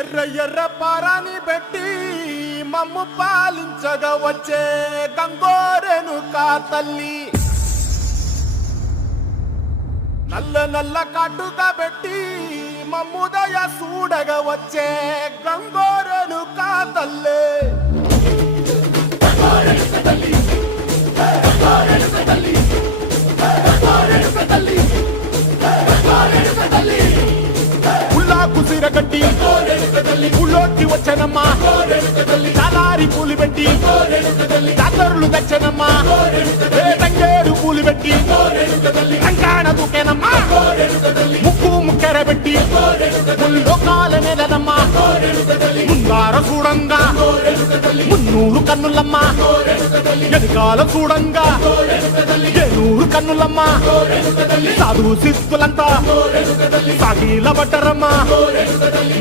ఎర్ర ఎర్ర పారాని పెట్టి మమ్ము పాలించగా వచ్చే గంగోరెను కా తల్లి, నల్ల నల్ల కాటుగా పెట్టి మమ్ముదయ చూడగా వచ్చే గంగోరెను కా తల్లి. కుసిరగట్టి ఊళ్ళోకి వచ్చనమ్మా, చాలారి పూలు పెట్టి జాతరులు తెచ్చనమ్మా, తంగేరు పూలు పెట్టి కంకాణ దూకేనమ్మా, ముక్కు ముక్కెర పెట్టి లోకాల నెలనమ్మా, ముంగార చూడంగా మున్నూరు కన్నులమ్మా, ఎదుకాల చూడంగా ఏనూరు కన్నులమ్మా, సాధు సిద్ధులంతా సాగిల పట్టరమ్మా.